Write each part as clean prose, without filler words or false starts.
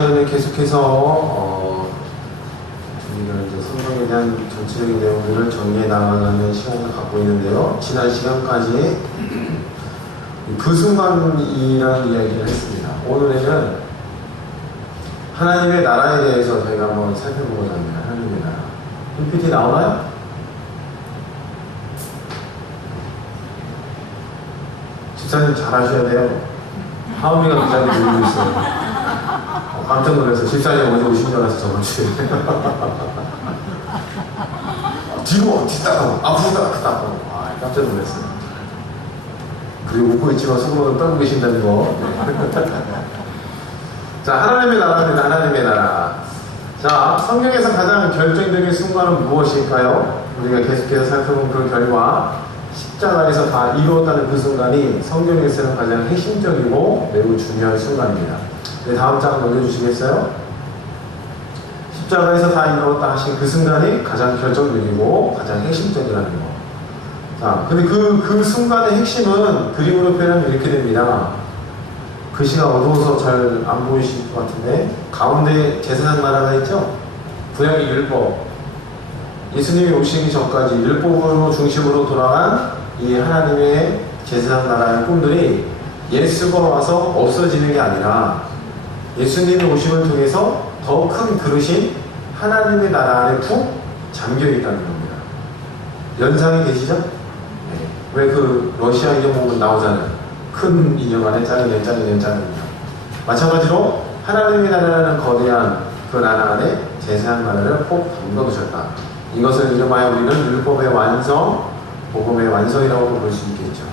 계속해서 우리가 이제 성경에 대한 전체적인 내용들을 정리해 나가는 시간을 갖고 있는데요. 지난 시간까지 부승관이라는 이야기를 했습니다. 오늘에는 하나님의 나라에 대해서 저희가 한번 살펴보고자 합니다. 하나님의 나라. PPT 나오나요? 집사님 잘하셔야 돼요. 하은이가 굉장히 놀고 있어요. 깜짝 놀라서 집사님 어제 오신 줄 알았어. 저번주에 뒤로 뒤따고 앞으로 따고 깜짝 놀랐어요. 그리고 웃고 있지만 속으로는 떨고 계신다는 거. 자, 하나님의 나라입니다. 하나님의 나라. 자, 성경에서 가장 결정적인 순간은 무엇일까요? 우리가 계속해서 살펴본 그 결과 십자가에서 다 이루었다는 그 순간이 성경에서는 가장 핵심적이고 매우 중요한 순간입니다. 네, 다음 장 넘겨주시겠어요? 십자가에서 다 이루었다 하신 그 순간이 가장 결정적이고 가장 핵심적이라는 거. 자, 근데 그 순간의 핵심은 그림으로 표현하면 이렇게 됩니다. 글씨가 어두워서 잘 안 보이실 것 같은데, 가운데 제사장 나라가 있죠? 구약의 율법. 예수님이 오시기 전까지 율법으로 중심으로 돌아간 이 하나님의 제사장 나라의 꿈들이 예수가 와서 없어지는 게 아니라 예수님의 오심을 통해서 더 큰 그릇인 하나님의 나라 안에 푹 잠겨있다는 겁니다. 연상이 되시죠? 네. 왜 그 러시아 인형 보면 나오잖아요. 큰 인형 안에 작은 인형. 마찬가지로 하나님의 나라라는 거대한 그 나라 안에 제사장 나라를 꼭 담궈두셨다. 이것을 이름하여 우리는 율법의 완성, 복음의 완성이라고 볼 수 있겠죠.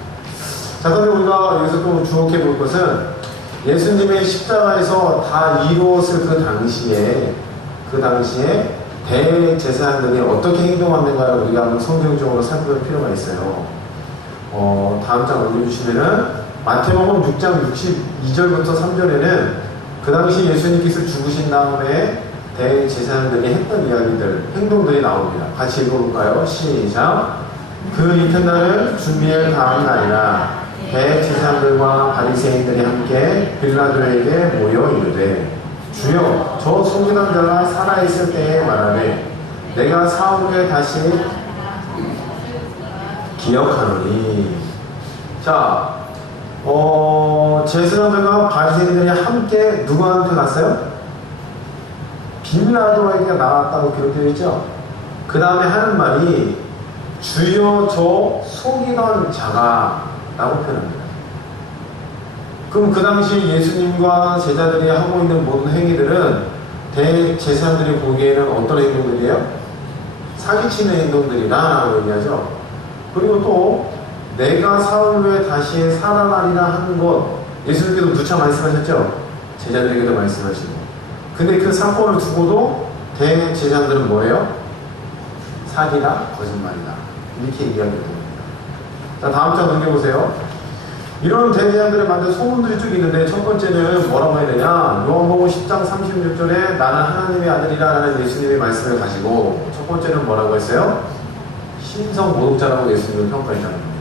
자, 그럼 우리가 여기서 또 주목해 볼 것은 예수님의 십자가에서 다 이루었을 그 당시에 대제사장들이 어떻게 행동했는가를 우리가 한번 성경적으로 살펴볼 필요가 있어요. 다음 장 올려주시면은 마태복음 6장 62절부터 3절에는 그 당시 예수님께서 죽으신 다음에 대제사장들이 했던 이야기들, 행동들이 나옵니다. 같이 읽어볼까요? 시작. 그 이튿날은 준비를 다한 날이라 대제사장들과 바리새인들이 함께 빌라도에게 모여 이르되, 주여, 저 속이던 자가 살아있을 때에 말하되 내가 사흘 후에 다시 기억하노니. 자, 제사장들과 바리새인들이 함께 누구한테 갔어요? 빌라도에게 나왔다고 기록되어 있죠. 그 다음에 하는 말이 주여, 저 속이던 자가 라고 표현합니다. 그럼 그 당시 예수님과 제자들이 하고 있는 모든 행위들은 대제사장들이 보기에는 어떤 행동들이에요? 사기치는 행동들이라고 얘기하죠. 그리고 또 내가 사흘 후에 다시 살아나리라 하는 것, 예수님께도 누차 말씀하셨죠. 제자들에게도 말씀하시고. 근데 그 사건을 두고도 대제사장들은 뭐예요? 사기다, 거짓말이다, 이렇게 얘기하게 됩니다. 자, 다음 장 넘겨보세요. 이런 대제사장들을 만든 소문들이 쭉 있는데, 첫 번째는 뭐라고 해야 되냐? 요한복음 10장 36절에 나는 하나님의 아들이라 라는 예수님의 말씀을 가지고 첫 번째는 뭐라고 했어요? 신성 모독자라고 예수님을 평가했다는 겁니다.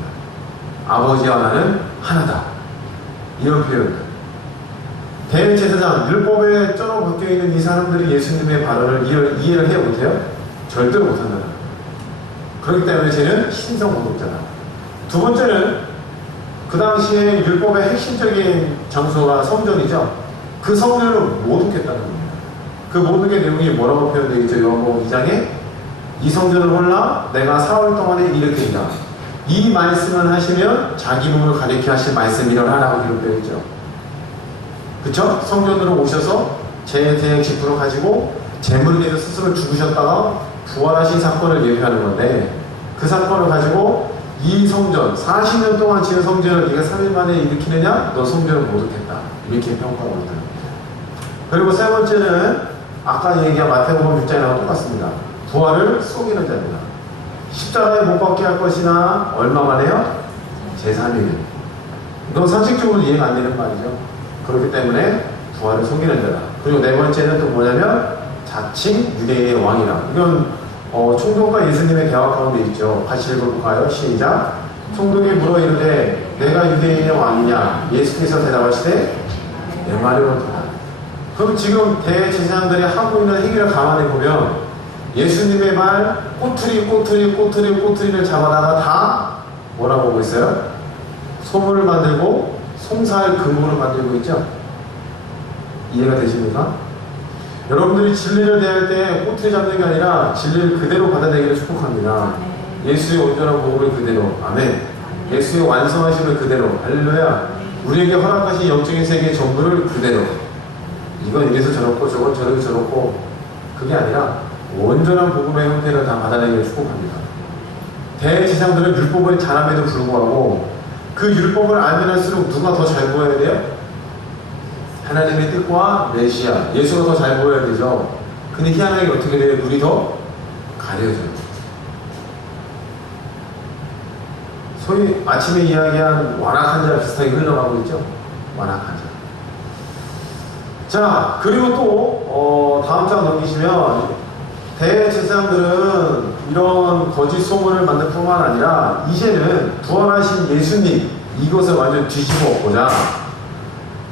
아버지와 나는 하나다, 이런 표현들. 대제사장, 율법에 쩔어 박혀있는 이 사람들이 예수님의 발언을 이해를 해야 못해요? 절대로 못한다는 거예요. 그렇기 때문에 쟤는 신성 모독자다. 두 번째는 그 당시에 율법의 핵심적인 장소가 성전이죠. 그 성전을 모독했다는 겁니다. 그 모독의 내용이 뭐라고 표현되어 있죠? 요한복음 2장에 이 성전을 홀라 내가 사흘 동안에 일으키리라. 이 말씀을 하시면 자기 몸을 가리켜 하실 말씀이라고 기록되어 있죠. 그쵸? 성전으로 오셔서 제 지푸를 가지고 제물을 위해서 스스로 죽으셨다가 부활하신 사건을 예표하는 건데, 그 사건을 가지고 이 성전, 40년 동안 지은 성전을 네가 3일 만에 일으키느냐? 너 성전을 모독했다, 이렇게 평가하고 있다는 거죠. 그리고 세 번째는 아까 얘기한 마태복음 6장이랑 똑같습니다. 부활을 속이는 자입니다. 십자가에 못 박게 할 것이나 얼마 만에요? 제3일. 이건 상식적으로 이해가 안 되는 말이죠. 그렇기 때문에 부활을 속이는 자다. 그리고 네 번째는 또 뭐냐면 자칭 유대인의 왕이라. 이건 총독과 예수님의 대화 가운데 있죠. 같이 읽어볼까요? 시작. 총독이 물어 이르되 내가 유대인의 왕이냐? 예수께서 대답하시되 내 말이 옳도다. 그럼 지금 대제사장들이 하고 있는 행위를 감안해 보면 예수님의 말 꼬투리를 잡아다가 다 뭐라고 하고 있어요? 소문을 만들고 송사할 근거를 만들고 있죠. 이해가 되십니까? 여러분들이 진리를 대할 때 꼬투리 잡는 게 아니라 진리를 그대로 받아내기를 축복합니다. 예수의 온전한 복음을 그대로. 아멘. 예수의 완성하심을 그대로. 할렐루야. 우리에게 허락하신 영적인 세계의 전부를 그대로. 이건 이래서 저렇고 저건 저렇고 저렇고 그게 아니라 온전한 복음의 형태를 다 받아내기를 축복합니다. 대제사장들은 율법을 잘함에도 불구하고 그 율법을 알면 할수록 누가 더 잘 보여야 돼요? 하나님의 뜻과 메시아, 예수가 더 잘 보여야 되죠. 근데 희한하게 어떻게 돼요? 눈이 더 가려져요. 소위 아침에 이야기한 완악한 자 비슷하게 흘러가고 있죠. 완악한 자. 자, 그리고 또 다음 장 넘기시면 대제사장들은 이런 거짓 소문을 만들 뿐만 아니라 이제는 부활하신 예수님 이것을 완전 뒤집어 엎고자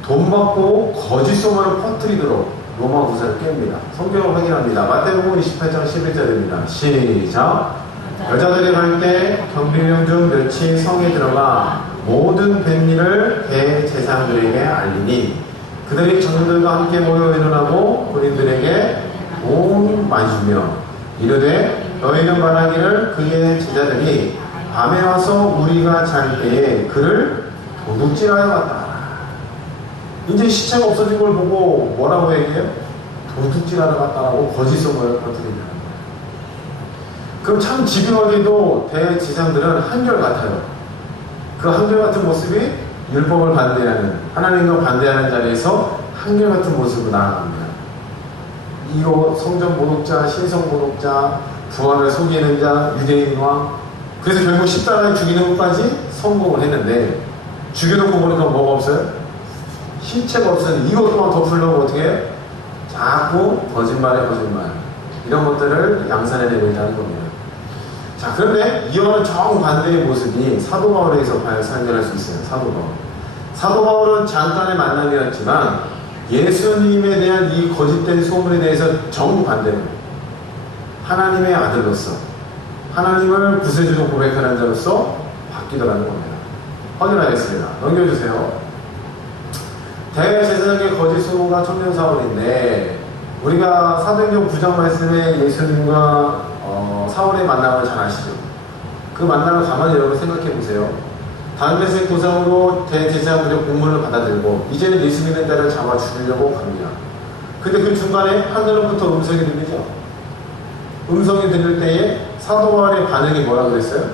돈 받고 거짓 소문을 퍼뜨리도록 로마 구사를 깹니다. 성경을 확인합니다. 마태복음 28장 11절입니다. 시작. 여자들이 갈 때 경비병 중 몇이 성에 들어가 모든 뱃일을 대제사장들에게 알리니 그들이 청년들과 함께 모여 의논하고 군인들에게 온 만주며 이르되 너희는 말하기를 그의 제자들이 밤에 와서 우리가 잘 때에 그를 도둑질하여 갔다. 이제 시체가 없어진 걸 보고 뭐라고 얘기해요? 도둑질하러 갔다라고 거짓 소문을 퍼뜨립니다. 그럼 참 집요하게도 대제사장들은 한결같아요. 그 한결같은 모습이 율법을 반대하는 하나님과 반대하는 자리에서 한결같은 모습으로 나아갑니다. 이거 성전 모독자, 신성 모독자, 부활을 속이는 자, 유대인 왕. 그래서 결국 십자가에 죽이는 것까지 성공을 했는데 죽여놓고 보니까 뭐가 없어요? 실체가 없으니 이것 또한 덮으려고 어떻게 해요? 자꾸 거짓말에 거짓말 이런 것들을 양산해내고 있다는 겁니다. 자, 그런데 이와는 정반대의 모습이 사도 바울에서 발견할 수 있어요. 사도 바울. 사도 바울은 잠깐의 만남이었지만 예수님에 대한 이 거짓된 소문에 대해서 정반대로 하나님의 아들로서 하나님을 구세주로 고백하는 자로서 바뀌더라는 겁니다. 확인하겠습니다. 넘겨주세요. 대제사장의 거짓 소문과 청년사울인데 우리가 사도행전 9장 말씀에 예수님과 사울의 만남을 잘 아시죠? 그 만남을 가만히 여러분 생각해 보세요. 다메섹 도상으로 대제사장들의 공문을 받아들고 이제는 예수 믿는 자를 잡아 죽이려고 합니다. 근데 그 중간에 하늘로부터 음성이 들리죠. 음성이 들릴 때에 사도 바울의 반응이 뭐라 그랬어요?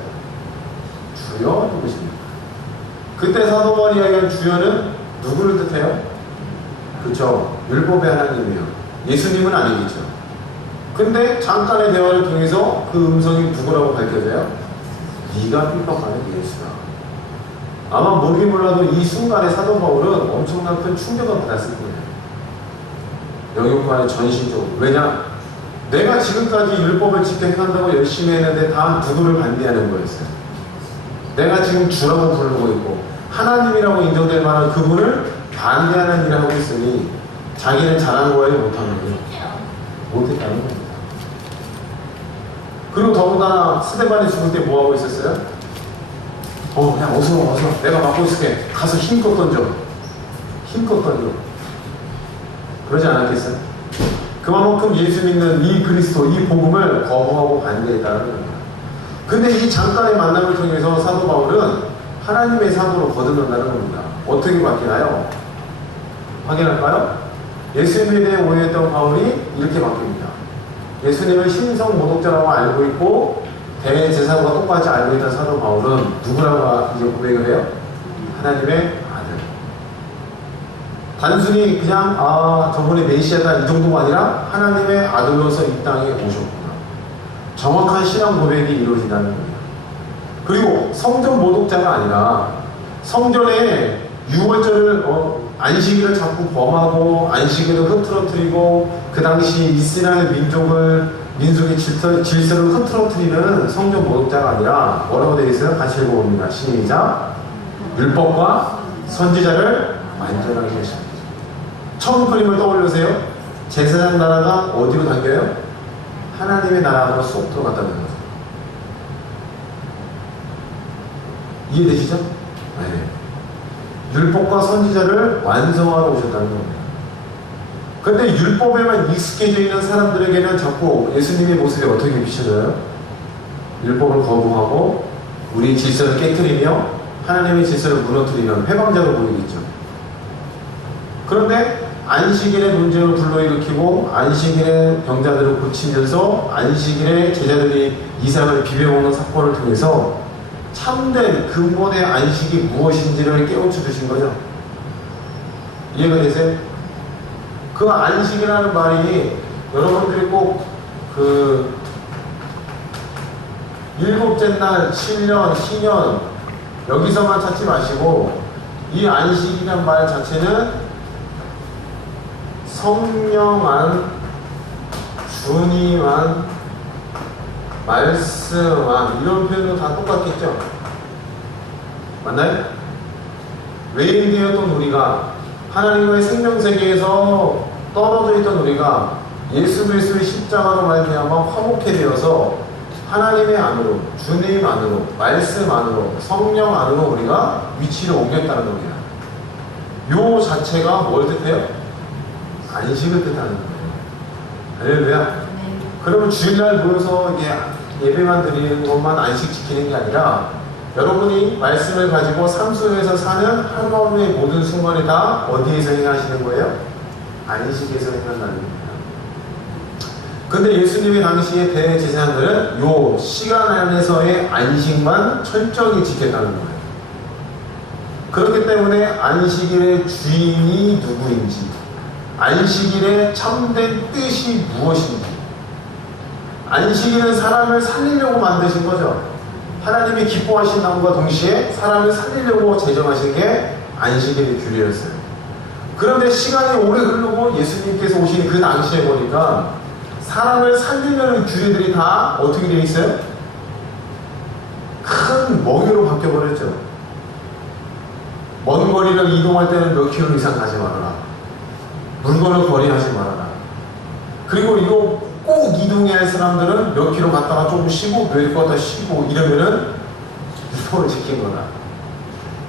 주여 누구십니까? 그때 사도 바울이 이야기한 주여는 누구를 뜻해요? 그렇죠. 율법의 하나님이요. 예수님은 아니겠죠. 근데 잠깐의 대화를 통해서 그 음성이 누구라고 밝혀져요? 네가 핍박하는 예수다. 아마 모르긴 몰라도 이 순간에 사도 바울은 엄청난 큰 충격을 받았을 거예요. 영육간의 전신적으로. 왜냐? 내가 지금까지 율법을 지켜 행한다고 열심히 했는데 다 누구를 반대하는 거였어요. 내가 지금 주라고 부르고 있고 하나님이라고 인정될 만한 그분을 반대하는 일을 하고 있으니 자기는 잘한 거예요? 못한 거예요? 못했다는 겁니다. 그리고 더군다나 스데반이 죽을 때 뭐하고 있었어요? 그냥 어서 내가 맡고 있을게. 가서 힘껏 던져. 그러지 않았겠어요? 그만큼 예수 믿는 이 그리스도, 이 복음을 거부하고 반대했다는 겁니다. 근데 이 잠깐의 만남을 통해서 사도 바울은 하나님의 사도로 거듭난다는 겁니다. 어떻게 바뀌나요? 확인할까요? 예수님에 대해 오해했던 바울이 이렇게 바뀝니다. 예수님을 신성 모독자라고 알고 있고 대제사장과 똑같이 알고 있던 사도 바울은 누구라고 이제 고백을 해요? 하나님의 아들. 단순히 그냥 저분이 메시아다 이 정도가 아니라 하나님의 아들로서 이 땅에 오셨구나. 정확한 신앙 고백이 이루어진다는 겁니다. 그리고 성전 모독자가 아니라 성전에 유월절을 안식일을 자꾸 범하고 안식일을 흐트러뜨리고 그 당시 이스라엘 민족의 질서를 흐트러뜨리는 성전 모독자가 아니라 뭐라고 되어 있어요? 같이 읽어봅니다. 시작. 율법과 선지자를 완전하게 하십니다. 처음 그림을 떠올려세요. 제사장 나라가 어디로 당겨요? 하나님의 나라로 쏙 들어갔다는 거죠. 이해되시죠? 네. 율법과 선지자를 완성하러 오셨다는 겁니다. 근데 율법에만 익숙해져 있는 사람들에게는 자꾸 예수님의 모습이 어떻게 비춰져요? 율법을 거부하고 우리 질서를 깨뜨리며 하나님의 질서를 무너뜨리면 회방자로 보이겠죠. 그런데 안식일의 논쟁을 불러일으키고 안식일의 병자들을 고치면서 안식일의 제자들이 이삭을 비벼먹는 사건을 통해서 참된 근본의 안식이 무엇인지를 깨우쳐 주신 거죠. 이해가 되세요? 그 안식이라는 말이 여러분들이 꼭 그 일곱째 날, 7년, 희년 여기서만 찾지 마시고 이 안식이라는 말 자체는 성령안, 주님안, 말씀안 이런 표현도 다 똑같겠죠? 맞나요? 외인되었던 우리가 하나님의 생명세계에서 떨어져 있던 우리가 예수 그리스도의 십자가로 말미암아 화목해 되어서 하나님의 안으로, 주님 안으로, 말씀 안으로, 성령 안으로 우리가 위치를 옮겼다는 겁니다. 요 자체가 뭘 뜻해요? 안식을 뜻하는 거예요. 할렐루야. 그러면 주일날 모여서 예배만 드리는 것만 안식 지키는 게 아니라 여러분이 말씀을 가지고 삶 속에서 사는 하루하루의 모든 순간이 다 어디에서 행하시는 거예요? 안식에서 행한다는 겁니다. 근데 예수님의 당시의 대제사장들은 요 시간 안에서의 안식만 철저히 지켰다는 거예요. 그렇기 때문에 안식일의 주인이 누구인지, 안식일의 참된 뜻이 무엇인지, 안식일은 사람을 살리려고 만드신 거죠. 하나님이 기뻐하신 남과 동시에 사람을 살리려고 제정하신 게 안식일의 규례였어요. 그런데 시간이 오래 흐르고 예수님께서 오신 그 당시에 보니까 사람을 살리려는 규례들이 다 어떻게 되어 있어요? 큰 멍에로 바뀌어버렸죠. 먼 거리를 이동할 때는 몇 킬로 이상 가지 말아라. 물건을 거리하지 말아라. 그리고 이거 꼭 이동해야 할 사람들은 몇 킬로 갔다가 조금 쉬고 몇 킬로 갔다가 쉬고 이러면은 율법을 지킨 거다.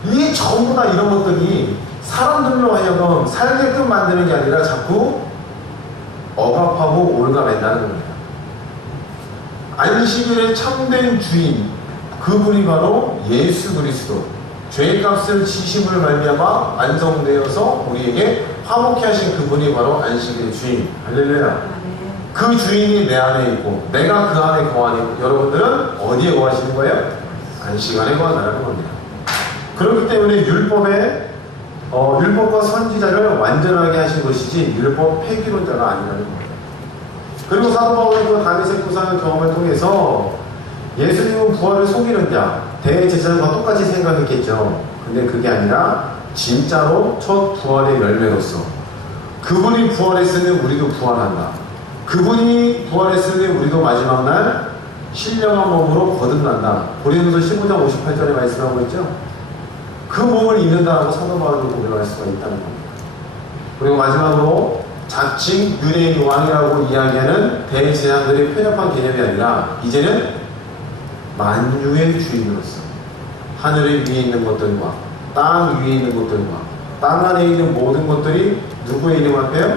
이게 전부 다 이런 것들이 사람들로 하여금 살게끔 만드는 게 아니라 자꾸 억압하고 올가맨다는 겁니다. 안식일의 참된 주인, 그분이 바로 예수 그리스도, 죄값을 지심을 말미암아 완성되어서 우리에게 화목케 하신 그분이 바로 안식일의 주인. 할렐루야. 그 주인이 내 안에 있고 내가 그 안에 거하니 여러분들은 어디에 거하시는 거예요? 안식 안에 거한다는 겁니다. 그렇기 때문에 율법과 선지자를 완전하게 하신 것이지 율법 폐기론자가 아니라는 겁니다. 그리고 사도 바울은 그 다메섹 구상의 경험을 통해서 예수님은 부활을 속이는 자, 대제사장과 똑같이 생각했겠죠. 근데 그게 아니라 진짜로 첫 부활의 열매로서 그분이 부활했으니 우리도 부활한다. 그분이 부활했으니 우리도 마지막 날 신령한 몸으로 거듭난다. 고린도서 15장 58절에 말씀하고 있죠. 그 몸을 입는다고 사도 바울도 고백할 수가 있다는 겁니다. 그리고 마지막으로 자칭 유대인 왕이라고 이야기하는 대제사장들의 편협한 개념이 아니라 이제는 만유의 주인으로서 하늘의 위에 있는 것들과 땅 위에 있는 것들과 땅 안에 있는 모든 것들이 누구의 이름 앞에요?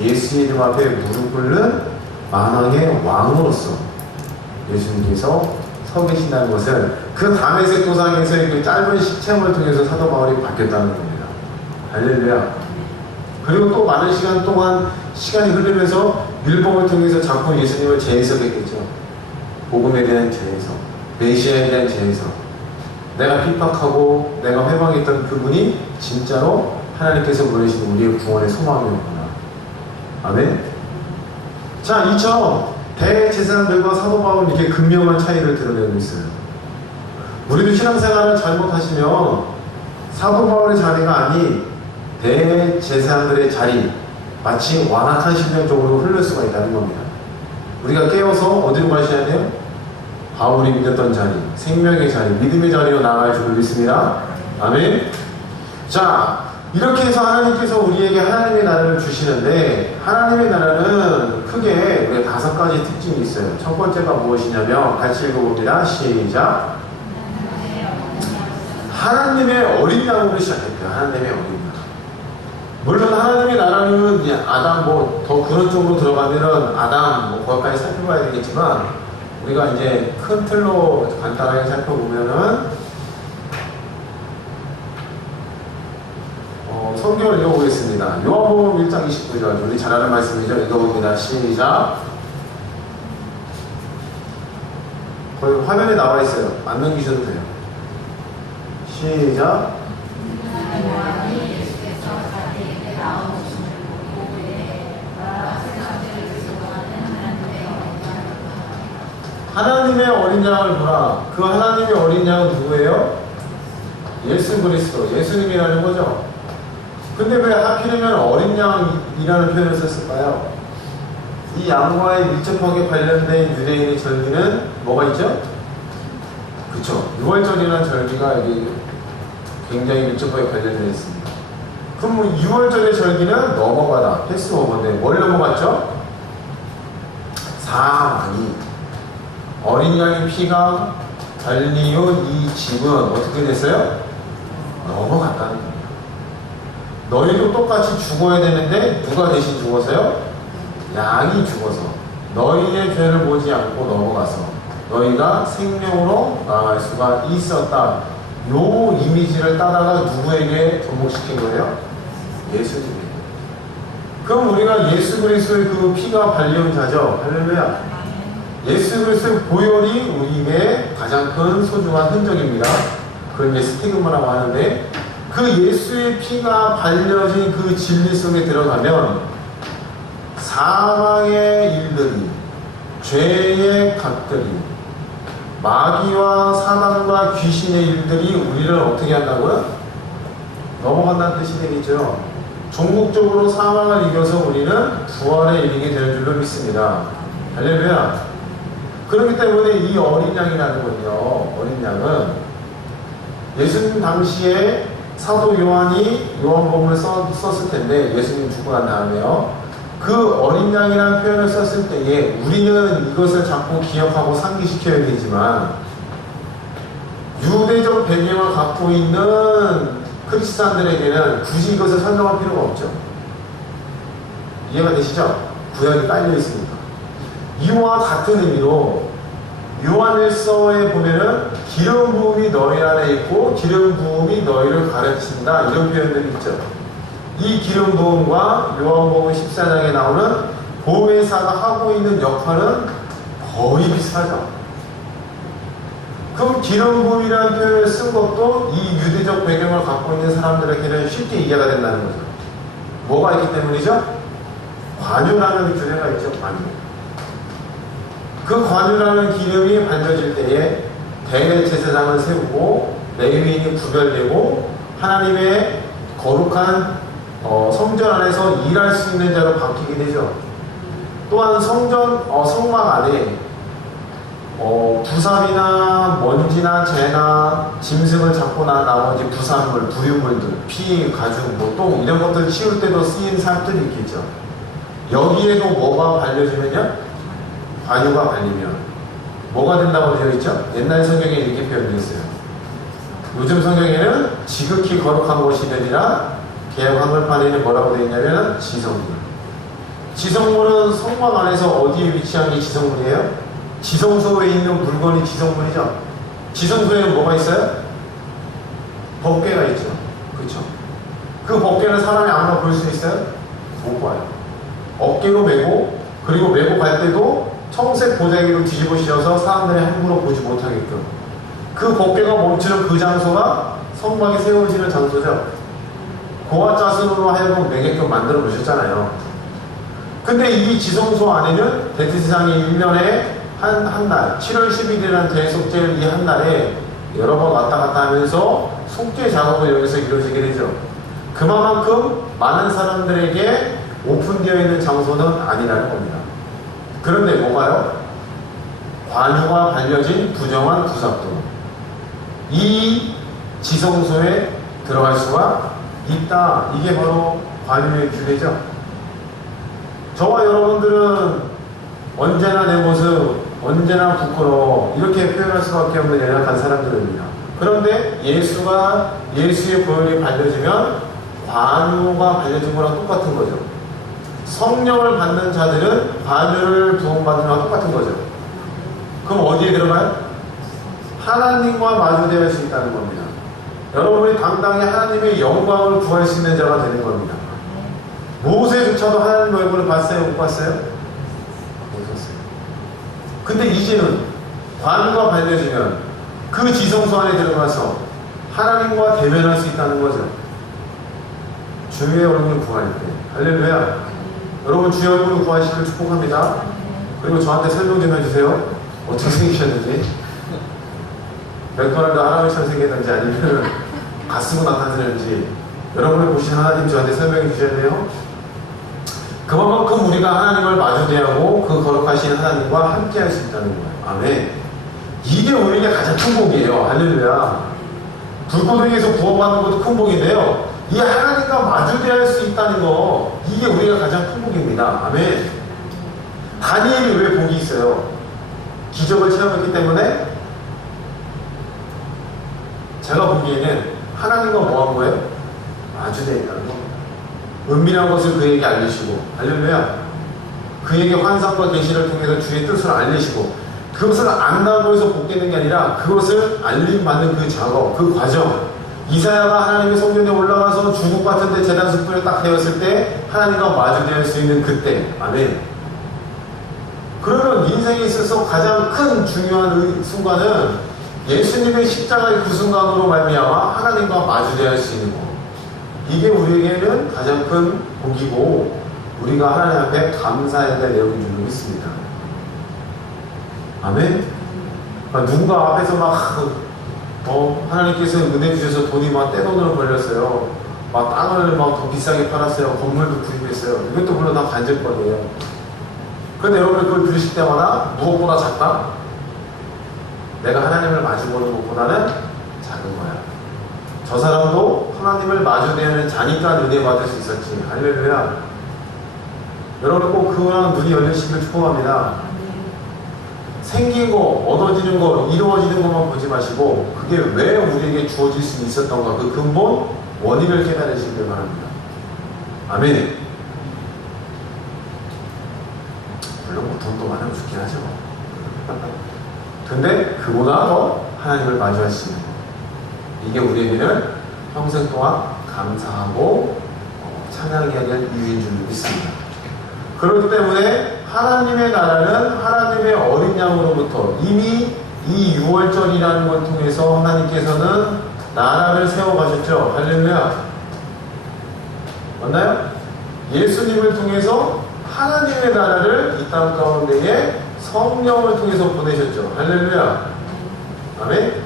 예수의 이름 앞에 무릎 꿇는 만왕의 왕으로서 예수님께서 서 계신다는 것을 그 다메섹 도상에서의 그 짧은 시체험을 통해서 사도 바울이 바뀌었다는 겁니다. 할렐루야. 그리고 또 많은 시간 동안 시간이 흐르면서 율법을 통해서 자꾸 예수님을 재해석했겠죠. 복음에 대한 재해석, 메시아에 대한 재해석. 내가 핍박하고 내가 회방했던 그분이 진짜로 하나님께서 보내신 우리의 구원의 소망이었구나. 아멘. 자, 이처럼 대제사장들과 사도 바울은 이렇게 극명한 차이를 드러내고 있어요. 우리도 신앙생활을 잘못하시면 사도 바울의 자리가 아닌 대제사장들의 자리, 마치 완악한 심령 쪽으로 흐를 수가 있다는 겁니다. 우리가 깨어서 어디로 가셔야 돼요? 바울이 믿었던 자리, 생명의 자리, 믿음의 자리로 나아갈 줄을 믿습니다. 아멘. 자, 이렇게 해서 하나님께서 우리에게 하나님의 나라를 주시는데, 하나님의 나라는 크게 우리 5가지 특징이 있어요. 첫 번째가 무엇이냐면, 같이 읽어봅니다. 시작. 하나님의 어린 양으로 시작했대요. 하나님의 어린 양. 물론 하나님의 나라는 아담 더 그런 쪽으로 들어가면은 아담 거기까지 살펴봐야 되겠지만, 우리가 이제 큰 틀로 간단하게 살펴보면은 성경을 읽어보겠습니다. 요한복음 1장 29절, 우리 잘 아는 말씀이죠. 읽어봅니다. 시작. 거의 화면에 나와 있어요. 안 넘기셔도 돼요. 시작. 하나님의 어린 양을 보라. 그 하나님의 어린 양은 누구예요? 예수 그리스도, 예수님이라는 거죠. 근데 왜 하필이면 어린 양이라는 표현을 썼을까요? 이 양과의 밀접하게 관련된 유대인의 절기는 뭐가 있죠? 그쵸. 6월절이라는 절기가 여기 굉장히 밀접하게 관련되어 있습니다. 그럼 6월절의 절기는 넘어가다, 패스오버인데 뭘 넘어갔죠? 사망이. 어린 양의 피가 달리온 이 집은 어떻게 됐어요? 넘어갔다는 겁니다. 너희도 똑같이 죽어야 되는데 누가 대신 죽어서요? 양이 죽어서 너희의 죄를 보지 않고 넘어가서 너희가 생명으로 나아갈 수가 있었다. 요 이미지를 따다가 누구에게 접목시킨 거예요? 예수님에게. 그럼 우리가 예수 그리스도의 그 피가 발리온 자죠. 할렐루야. 예수 그리스도의 보혈이 우리에게 가장 큰 소중한 흔적입니다. 그걸 이제 스티그마라고 하는데, 그 예수의 피가 발려진 그 진리 속에 들어가면 사망의 일들이, 죄의 각들이, 마귀와 사단과 귀신의 일들이 우리를 어떻게 한다고요? 넘어간다는 뜻이 되겠죠. 종국적으로 사망을 이겨서 우리는 부활에 이르게 될 줄로 믿습니다. 할렐루야. 그렇기 때문에 이 어린 양이라는 건요, 어린 양은 예수님 당시에 사도 요한이 요한복음을 썼을 텐데, 예수님 죽고 난 다음에요, 그 어린 양이라는 표현을 썼을 때에 우리는 이것을 자꾸 기억하고 상기시켜야 되지만, 유대적 배경을 갖고 있는 크리스찬들에게는 굳이 이것을 설명할 필요가 없죠. 이해가 되시죠? 구약이 깔려 있으니까. 이와 같은 의미로 요한일서에 보면은 기름 부음이 너희 안에 있고 기름 부음이 너희를 가르친다, 이런 표현들이 있죠. 이 기름 부음과 요한복음 14장에 나오는 보혜사가 하고 있는 역할은 거의 비슷하죠. 그럼 기름 부음이라는 표현을 쓴 것도 이 유대적 배경을 갖고 있는 사람들에게는 쉽게 이해가 된다는 거죠. 뭐가 있기 때문이죠? 관유라는 규례가 있죠. 관유. 그 관유라는 기름이 발려질 때에 대제사장을 세우고 레위인이 구별되고 하나님의 거룩한 성전 안에서 일할 수 있는 자로 바뀌게 되죠. 또한 성막 안에 부삽이나 먼지나 재나 짐승을 잡고 난 나머지 부산물, 부유물들, 피, 가죽, 똥 이런 것들 치울 때도 쓰인 삽들이 있겠죠. 여기에도 뭐가 발려지면요? 관유가 발리면 뭐가 된다고 되어 있죠? 옛날 성경에 이렇게 표현되어 있어요. 요즘 성경에는 지극히 거룩한 곳이 되리라. 개역 한글판에는 뭐라고 되어 있냐면 지성물. 지성물은 성막 안에서 어디에 위치한 게 지성물이에요? 지성소에 있는 물건이 지성물이죠. 지성소에는 뭐가 있어요? 법궤가 있죠. 그렇죠? 그 법궤는 사람이 아무나 볼 수 있어요? 못 봐요. 어깨로 메고, 그리고 메고 갈 때도 청색 보자기로 뒤집어 씌워서 사람들이 함부로 보지 못하게끔. 그 법궤가 멈추는 그 장소가 성막이 세워지는 장소죠. 고아자손으로 하여금 매게끔 만들어 놓으셨잖아요. 근데 이 지성소 안에는 대제사장이 1년에 한 날, 7월 10일이라는 대속죄일 이 한 달에 여러 번 왔다 갔다 하면서 속죄 작업을 여기서 이루어지게 되죠. 그만큼 많은 사람들에게 오픈되어 있는 장소는 아니라는 겁니다. 그런데 뭐가요? 관유가 발려진 부정한 부삽도 이 지성소에 들어갈 수가 있다. 이게 바로 관유의 규례죠. 저와 여러분들은 언제나 내 모습, 언제나 부끄러워 이렇게 표현할 수밖에 없는 연약한 사람들입니다. 그런데 예수의 보혈이 발려지면 관유가 발려진 거랑 똑같은 거죠. 성령을 받는 자들은 관유를 부음받는 거랑 똑같은 거죠. 그럼 어디에 들어가요? 하나님과 마주대할 수 있다는 겁니다. 여러분이 당당히 하나님의 영광을 구할 수 있는 자가 되는 겁니다. 모세조차도 하나님의 얼굴을 봤어요? 못 봤어요? 못 봤어요. 근데 이제는 관유가 발려지면 그 지성소 안에 들어가서 하나님과 대면할 수 있다는 거죠. 주의 얼굴을 구할 때. 할렐루야. 여러분 주의 얼굴을 구하시길 축복합니다. 그리고 저한테 설명 좀 해주세요. 어떻게 생기셨는지. 맥도날드 할아버지처럼 생겼는지 아니면 갓 쓰고 나타나는지 여러분이 보신 하나님 저한테 설명해 주셔야 돼요. 그만큼 우리가 하나님을 마주대하고 그 거룩하신 하나님과 함께 할 수 있다는 거예요. 아멘. 이게 우리에게 가장 큰 복이에요. 할렐루야. 불고등에서 구원받는 것도 큰 복인데요. 이 하나님과 마주대할 수 있다는 거 이게 우리가 가장 큰 복입니다. 아멘. 다니엘이 왜 복이 있어요? 기적을 체험했기 때문에. 제가 보기에는 하나님과 뭐 한 거예요? 마주대어 있다는 겁니다. 은밀한 것을 그에게 알리시고, 할렐루야. 그에게 환상과 계시를 통해서 주의 뜻을 알리시고, 그것을 안다고 해서 복되는 게 아니라 그것을 알림받는 그 작업, 그 과정. 이사야가 하나님의 성전에 올라가서 중국 같은 데 제단 숯불을 딱 대었을 때 하나님과 마주대할 수 있는 그때. 아멘. 그러면 인생에 있어서 가장 큰 중요한 순간은 예수님의 십자가의 그 순간으로 말미암아 하나님과 마주대할 수 있는 것. 이게 우리에게는 가장 큰 복이고 우리가 하나님 앞에 감사해야 될 내용인 줄 믿습니다. 아멘. 누군가 앞에서 하나님께서 은혜 주셔서 돈이 막 떼돈으로 벌렸어요. 막 땅을 막 더 비싸게 팔았어요. 건물도 구입했어요. 이것도 물론 다 간접거리예요. 그런데 여러분 그걸 들으실 때마다 무엇보다 작다? 내가 하나님을 마주보는 것보다는 작은 거야. 저 사람도 하나님을 마주대하는 자니까 은혜 받을 수 있었지. 할렐루야. 여러분 꼭 그거랑 눈이 열리시길 축복합니다. 생긴 거, 얻어지는 거, 이루어지는 것만 보지 마시고 그게 왜 우리에게 주어질 수 있었던가 그 근본 원인을 깨달으시길 바랍니다. 아멘. 물론 뭐 돈도 많으면 좋긴 하죠. 근데 그보다 더 하나님을 마주할 수 있는 것. 이게 우리에게는 평생 동안 감사하고 찬양해야 될 이유인 줄 믿습니다. 그렇기 때문에 하나님의 나라는 하나님의 어린 양으로부터 이미 이 6월절이라는 걸 통해서 하나님께서는 나라를 세워가셨죠. 할렐루야. 맞나요? 예수님을 통해서 하나님의 나라를 이 땅 가운데에 성령을 통해서 보내셨죠. 할렐루야. 아멘.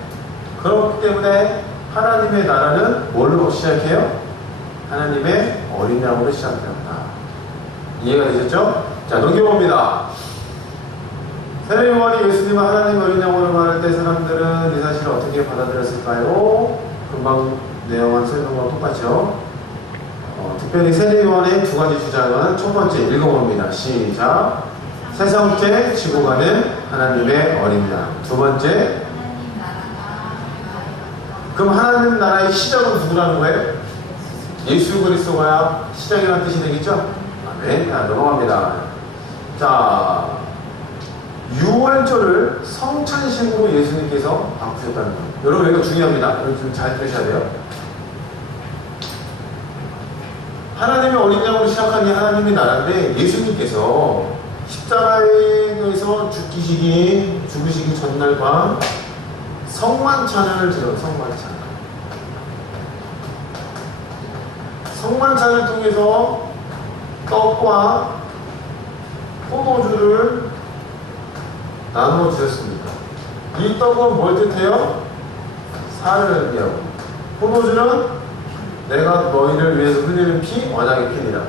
그렇기 때문에 하나님의 나라는 뭘로 시작해요? 하나님의 어린 양으로 시작되었다. 이해가 되셨죠? 자, 넘겨봅니다. 세례요한이 예수님을 하나님 어린 양으로 말할 때 사람들은 이 사실을 어떻게 받아들였을까요? 금방 내용한 설명과 똑같죠? 특별히 세례요한의 두 가지 주장은 첫 번째 읽어봅니다. 시작. 세상째 지고 가는 하나님의 어린 양. 두 번째, 그럼 하나님 나라의 시작은 누구라는 거예요? 예수 그리스도가 시작이라는 뜻이 되겠죠? 아멘. 자, 넘어갑니다. 자, 6월절을 성찬식으로 예수님께서 바꾸셨다는 거예요. 여러분 이거 중요합니다. 여러분 좀 잘 들으셔야 돼요. 하나님의 어린 양으로 시작한 이 하나님의 나라인데 예수님께서 십자가에서 죽으시기 전날 밤 성만찬을 드려요. 성만찬을 통해서 떡과 포도주를 나누어 주셨습니다. 이 떡은 뭘 뜻해요? 살을 의미하고, 포도주는 내가 너희를 위해서 흘리는 피, 언약의 피니라.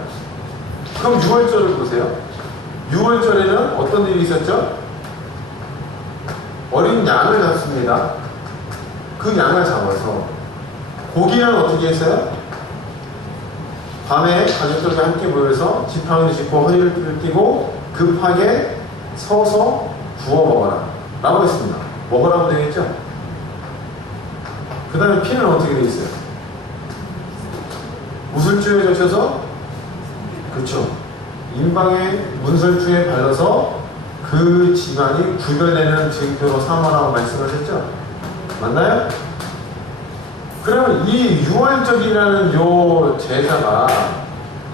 그럼 6월절을 보세요. 6월절에는 어떤 일이 있었죠? 어린 양을 잡습니다. 그 양을 잡아서 고기는 어떻게 했어요? 밤에 가족들과 함께 모여서 지팡이를 짚고 허리를 띠고 급하게 서서 구워 먹어라 라고 했습니다. 먹으라고 되어 있죠? 그 다음에 피는 어떻게 되어 있어요? 무술주에 젖혀서 그렇죠. 인방의 문설주에 발라서 그 집안이 구별되는 증표로 삼아라고 말씀하셨죠? 맞나요? 그러면 이 유월절이라는 요 제사가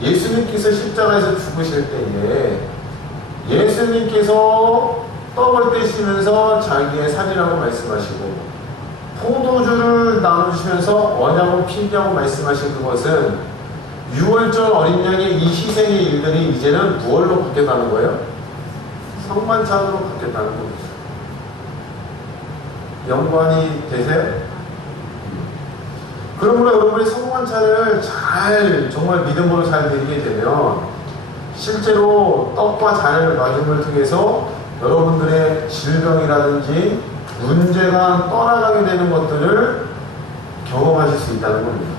예수님께서 십자가에서 죽으실 때에 예수님께서 떡을 떼시면서 자기의 살이라고 말씀하시고 포도주를 나누시면서 언약을 피냐고 말씀하신 그것은 유월절 어린 양의 이 희생의 일들이 이제는 무엇로 바뀌었다는 거예요? 성만찬으로 바뀌었다는 겁니다. 연관이 되세요? 그러므로 여러분이 성만찬을 정말 믿음으로 잘 드리게 되면 실제로 떡과 잔을 맞음을 통해서 여러분들의 질병이라든지 문제가 떠나가게 되는 것들을 경험하실 수 있다는 겁니다.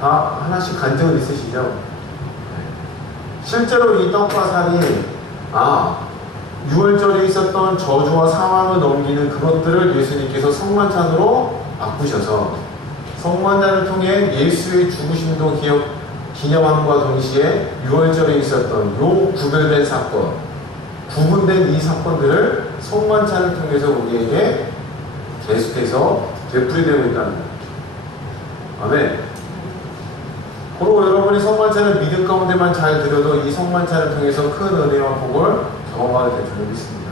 다 하나씩 간증은 있으시죠? 실제로 이 떡과 잔이 유월절에 있었던 저주와 상황을 넘기는 그것들을 예수님께서 성만찬으로 바꾸셔서 성만찬을 통해 예수의 죽으심도 기념함과 동시에 유월절에 있었던 요 구별된 사건, 구분된 이 사건들을 성만찬을 통해서 우리에게 계속해서 되풀이되고 있다는 거예요. 아멘. 그리고 여러분이 성만찬을 믿음 가운데만 잘 드려도 이 성만찬을 통해서 큰 은혜와 복을 경험하게 될 줄 믿습니다.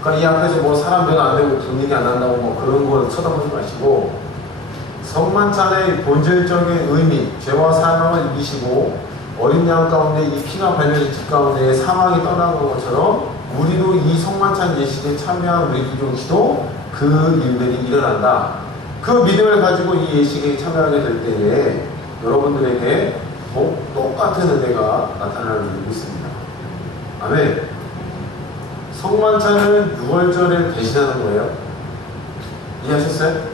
그러니까 이 앞에서 뭐 사람 몇 안 되고 분위기 안 한다고 뭐 그런 거 쳐다보지 마시고 성만찬의 본질적인 의미, 죄와 사망을 이기시고 어린 양 가운데 이 피가 발려진 집 가운데 사망이 떠나는 것처럼 우리도 이 성만찬 예식에 참여한 우리 기독교도 그 일들이 일어난다. 그 믿음을 가지고 이 예식에 참여하게 될 때에 여러분들에게 똑같은 은혜가 나타나는 줄 믿습니다. 아멘. 성만찬은 6월절을 대신하는 거예요. 이해하셨어요?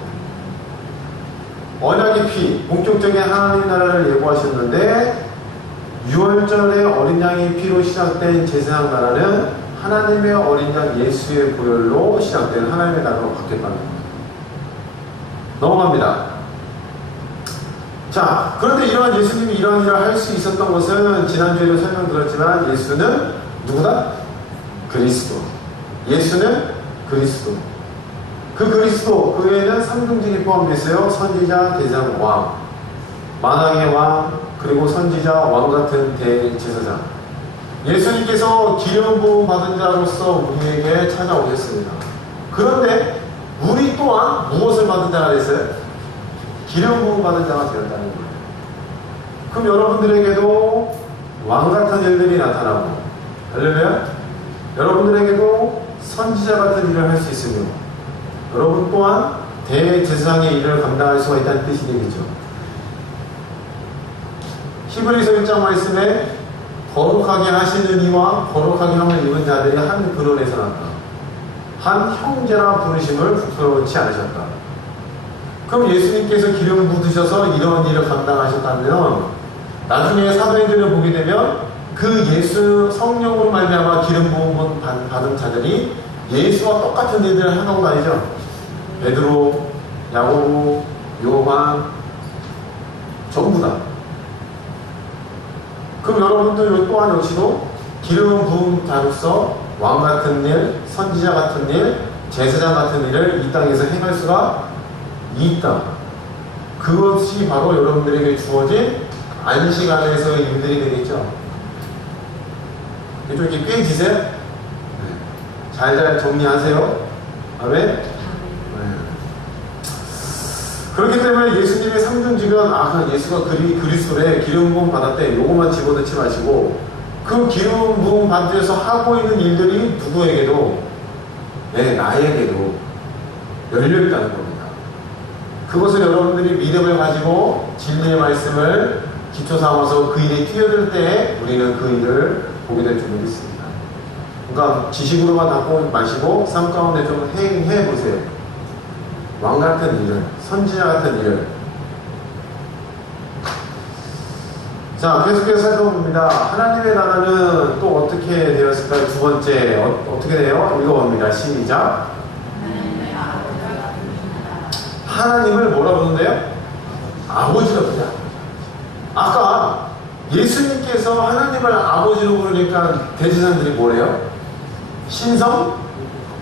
언약의 피, 본격적인 하나님 나라를 예고하셨는데 6월절에 어린 양의 피로 시작된 제사장 나라는 하나님의 어린 양 예수의 보혈로 시작된 하나님의 나라로 바뀌었다는 겁니다. 넘어갑니다. 자, 그런데 이러한 예수님이 이러한 일을 할 수 있었던 것은 지난주에도 설명드렸지만 예수는 누구다? 그리스도. 예수는 그리스도. 그 그리스도, 그 외에는 삼중직이 포함되어 있어요. 선지자, 대제사장, 왕. 만왕의 왕, 그리고 선지자, 왕 같은 대제사장. 예수님께서 기름 부음 받은 자로서 우리에게 찾아오셨습니다. 그런데 우리 또한 무엇을 받은 자가 됐어요? 기름 부음 받은 자가 되었다는 거예요. 그럼 여러분들에게도 왕 같은 일들이 나타나고, 할렐루야? 여러분들에게도 선지자 같은 일을 할 수 있으며, 여러분 또한 대제사장의 일을 감당할 수가 있다는 뜻이 되겠죠. 히브리서 1장 말씀에 거룩하게 하시는 이와 거룩하게 함을 입은 자들이 한 근원에서 났다. 한 형제라 부르심을 부끄러워치 않으셨다. 그럼 예수님께서 기름 부으셔서 이런 일을 감당하셨다면 나중에 사도행전을 보게 되면 그 예수 성령으로 말미암아 기름 부음을 받은 자들이 예수와 똑같은 일들을 하는 거 아니죠? 베드로, 야고보, 요한 전부 다. 그럼 여러분들 또한 역시도 기름 부음 자로서 왕 같은 일, 선지자 같은 일, 제사장 같은 일을 이 땅에서 행할 수가 있다. 그것이 바로 여러분들에게 주어진 안식 안에서의 일들이 되겠죠. 좀 이렇게 꿰지세요? 잘 정리하세요. 아멘? 네. 그렇기 때문에 예수님의 삼중직은 예수가 그리스도래 기름 부음 받았대 요것만 집어넣지 마시고 그 기름 부음 받으셔서 하고 있는 일들이 누구에게도 나에게도 열려있다는 겁니다. 그것을 여러분들이 믿음을 가지고 진리의 말씀을 기초 삼아서 그 일에 뛰어들 때 우리는 그 일을 보게 될 줄 믿습니다. 그러니까 지식으로만 갖고 마시고 삶 가운데 좀 행해 보세요. 왕 같은 일을, 선지자 같은 일을. 자, 계속해서 살펴봅니다. 하나님의 나라는 또 어떻게 되었을까요? 두 번째, 어떻게 돼요? 읽어봅니다. 시작. 하나님을 뭐라 부른대요? 아버지라 부르냐. 아까 예수님께서 하나님을 아버지로 부르니까 대제사장들이 뭐래요?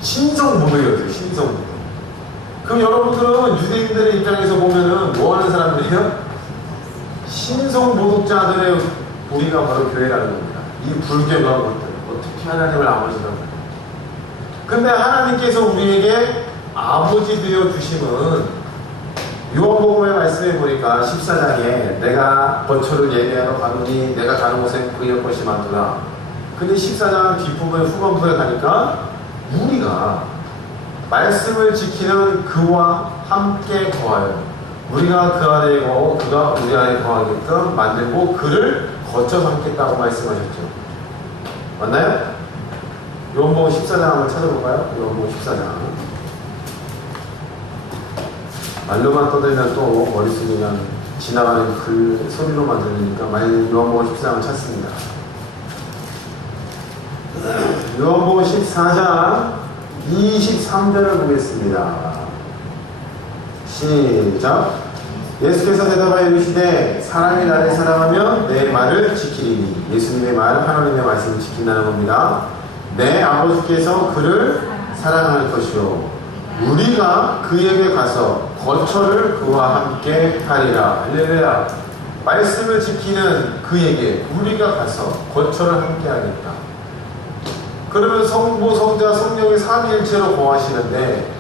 신성모독이었어요. 신성모독. 그럼 여러분들은 유대인들의 입장에서 보면은 뭐 하는 사람들이에요? 신성모독자들의 우리가 바로 교회라는 겁니다. 이 불교가 것들 어떻게 하나님을 아버지라고 해요? 근데 하나님께서 우리에게 아버지 되어 주심은 요한복음의 말씀에 보니까 14장에 내가 거처를 예비하러 가노니 내가 가는 곳에 그의 것이 많더라. 근데 14장 뒷부분에 후반부에 가니까 우리가 말씀을 지키는 그와 함께 거하여 우리가 그 안에 거하고 그가 우리 안에 거하게끔 만들고 그를 거쳐 삼겠다고 말씀하셨죠. 맞나요? 요한복음 14장 한번 찾아볼까요? 요한복음 14장. 말로만 떠들면 또 머릿속에 그냥 지나가는 글 소리로만 들리니까 요한복음 14장을 찾습니다. 요한복음 14장 23절을 보겠습니다. 시작. 예수께서 대답하여 이르시되 사람이 나를 사랑하면 내 말을 지키리니. 예수님의 말, 하나님의 말씀을 지킨다는 겁니다. 내 아버지께서 그를 사랑할 것이요 우리가 그에게 가서 거처를 그와 함께 하리라. 할렐루야. 말씀을 지키는 그에게 우리가 가서 거처를 함께 하겠다. 그러면 성부, 성자, 성령이 삼위일체로 거하시는데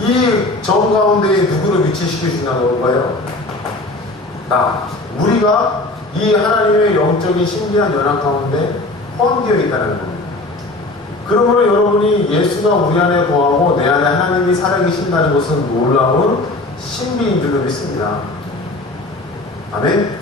이 정 가운데에 누구를 위치시켜 준다는 거예요? 나. 우리가 이 하나님의 영적인 신비한 연합 가운데 포함되어 있다는 겁니다. 그러므로 여러분이 예수가 우리 안에 거하고 내 안에 하나님이 살아계신다는 것은 놀라운 신비인 줄로 믿습니다. 아멘?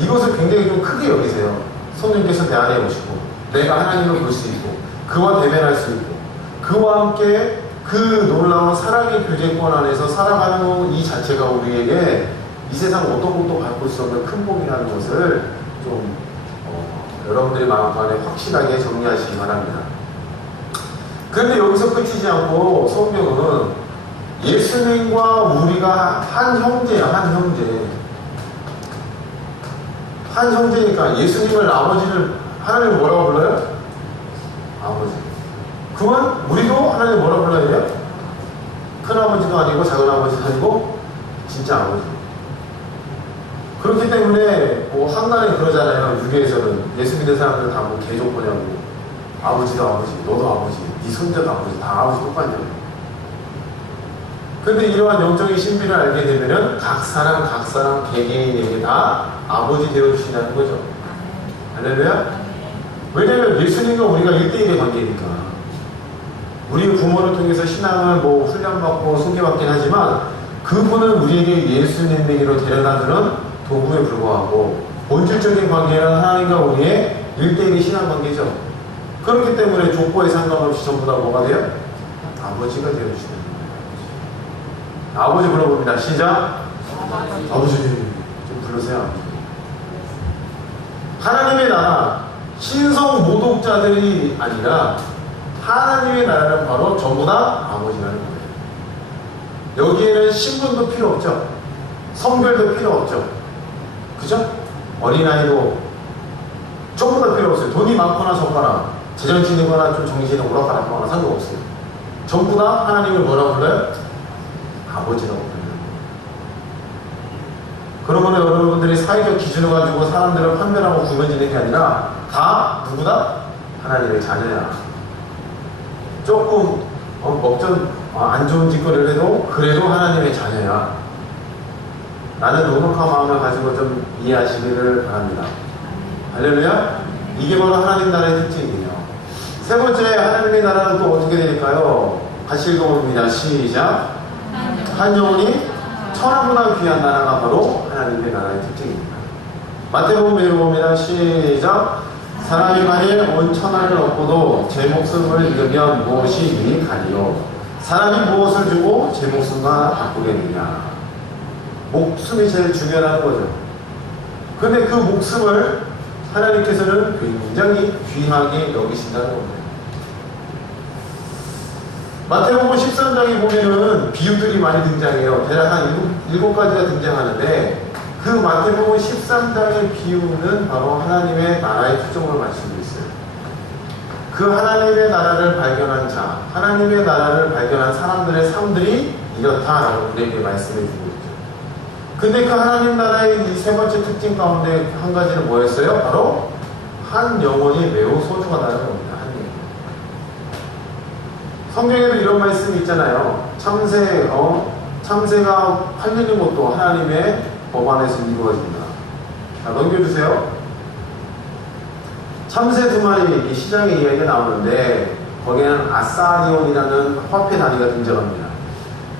이것을 굉장히 좀 크게 여기세요. 성령께서 내 안에 오시고 내가 하나님을 볼 수 있고 그와 대면할 수 있고 그와 함께 그 놀라운 사랑의 교제권 안에서 살아가는 이 자체가 우리에게 이 세상 어떤 것도 바꿀 수 없는 큰 복이라는 것을 좀 여러분들의 마음간에 확실하게 정리하시기 바랍니다. 그런데 여기서 끝이지 않고 성경은 예수님과 우리가 한 형제야. 한 형제. 한 형제니까 예수님을 아버지를 하나님을 뭐라고 불러요? 아버지. 그러면 우리도 하나님 뭐라고 불러야 돼요? 큰아버지도 아니고 작은아버지도 아니고 진짜 아버지. 그렇기 때문에 뭐 한간에 그러잖아요. 유교에서는 예수 믿는 사람들은 다 뭐 개족보냐고 아버지도 아버지, 너도 아버지, 네 손자도 아버지, 다 아버지 똑같냐고. 근데 이러한 영적인 신비를 알게 되면은 각 사람 개개인에게 다 아버지 되어주신다는 거죠. 할렐루야? 왜냐면 예수님과 우리가 1대1의 관계니까. 우리 부모를 통해서 신앙을 뭐 훈련받고 소개받긴 하지만 그분은 우리에게 예수님에게로 데려다주는 도구에 불과하고 본질적인 관계는 하나님과 우리의 1대1의 신앙 관계죠. 그렇기 때문에 족보에 상관없이 전부 다 뭐가 돼요? 아버지가 되어주시는 거예요. 아버지 불러봅니다. 시작. 아버지 좀 불러주세요. 하나님의 나라 신성 모독자들이 아니라 하나님의 나라는 바로 전부 다 아버지라는 거예요. 여기에는 신분도 필요 없죠. 성별도 필요 없죠. 그죠? 어린아이도 전부 다 필요 없어요. 돈이 많거나 적거나 제정신이거나 좀 정신이 오락가락하거나 상관없어요. 전부 다 하나님을 뭐라고 불러요? 아버지라고 불러요. 그러면 여러분들이 사회적 기준을 가지고 사람들을 판별하고 구별지는 게 아니라 다 누구다? 하나님의 자녀야. 조금 먹전 안 좋은 짓거리를 해도 그래도 하나님의 자녀야. 나는 녹록한 마음을 가지고 좀 이해하시기를 바랍니다. 할렐루야? 이게 바로 하나님 나라의 특징이에요. 세 번째, 하나님의 나라는 또 어떻게 되니까요? 같이 읽어봅니다. 시작. 한 영혼이 천하보다 귀한 나라가 바로 하나님의 나라의 특징입니다. 마태복음 읽어봅니다. 시작. 사람이 만일 온 천하를 얻고도 제 목숨을 잃으면 무엇이 유익하리요? 사람이 무엇을 주고 제 목숨과 바꾸겠느냐? 목숨이 제일 중요하다는 거죠. 근데 그 목숨을 하나님께서는 굉장히 귀하게 여기신다는 겁니다. 마태복음 13장에 보면은 비유들이 많이 등장해요. 대략 한 7가지가 등장하는데 그 마태복음 13장의 비유는 바로 하나님의 나라의 초점을 맞추고 있어요. 그 하나님의 나라를 발견한 자, 하나님의 나라를 발견한 사람들의 삶들이 이렇다라고 우리에게 말씀해 주고 있죠. 근데 그 하나님 나라의 이 세 번째 특징 가운데 한 가지는 뭐였어요? 바로 한 영혼이 매우 소중하다는 겁니다. 한 영혼. 성경에도 이런 말씀이 있잖아요. 참새가 팔리는 것도 하나님의 법 안에서 이루어진다. 자, 넘겨주세요. 참새 2마리 시장에 이야기가 나오는데 거기에는 아사리온이라는 화폐 단위가 등장합니다.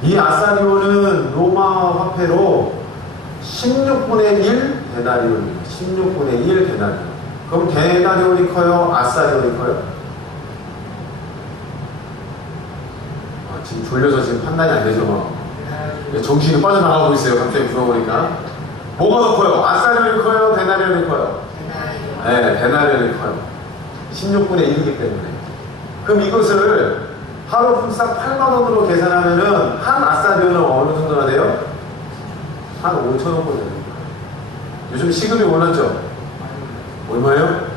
이 아사리온은 로마 화폐로 16분의 1 데나리온입니다. 16분의 1 데나리온. 그럼 데나리온이 커요? 아사리온이 커요? 지금 졸려서 지금 판단이 안 되죠. 정신이 빠져나가고 있어요. 갑자기 불어보니까. 뭐가 더 커요? 아사리온이 커요? 데나리온이 커요? 네, 데나리온이 커요. 16분의 1이기 때문에. 그럼 이것을 하루 품삯 8만원으로 계산하면은 한 아사리온은 어느 정도나 돼요? 한 5천원 정도 되는 거예요. 요즘 시급이 올랐죠? 얼마예요?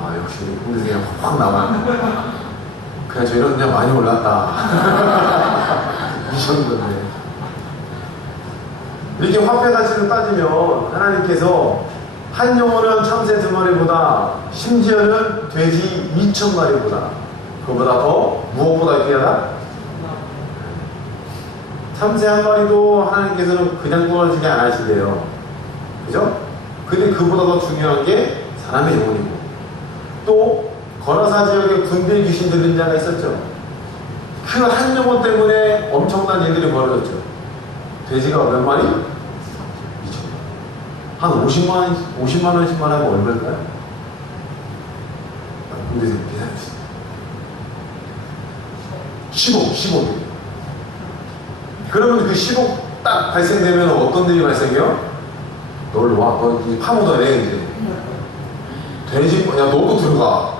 아, 역시 근데 그냥 확 나와. 그냥 저희는 그냥 많이 올랐다. 이 정도인데. 이렇게 화폐 가치를 따지면 하나님께서 한 영혼은 참새 2마리보다 심지어는 돼지 2,000마리보다 그보다 더 무엇보다 귀하다? 참새 1마리도 하나님께서는 그냥 구원하시지 않으시대요. 그죠? 근데 그보다 더 중요한 게 사람의 영혼이고 또 거라사 지역에 군대 귀신 들린 자가 있었죠. 그 한 영혼 때문에 엄청난 일들이 벌어졌죠. 돼지가 몇 마리? 2,000마리. 한 50만 원씩만 하면 얼마일까요? 군대 계산해주세요. 10억. 그러면 그 10억 딱 발생되면 어떤 일이 발생해요? 널로 와. 너 파묻어내, 이제. 돼지, 야, 너도 들어가.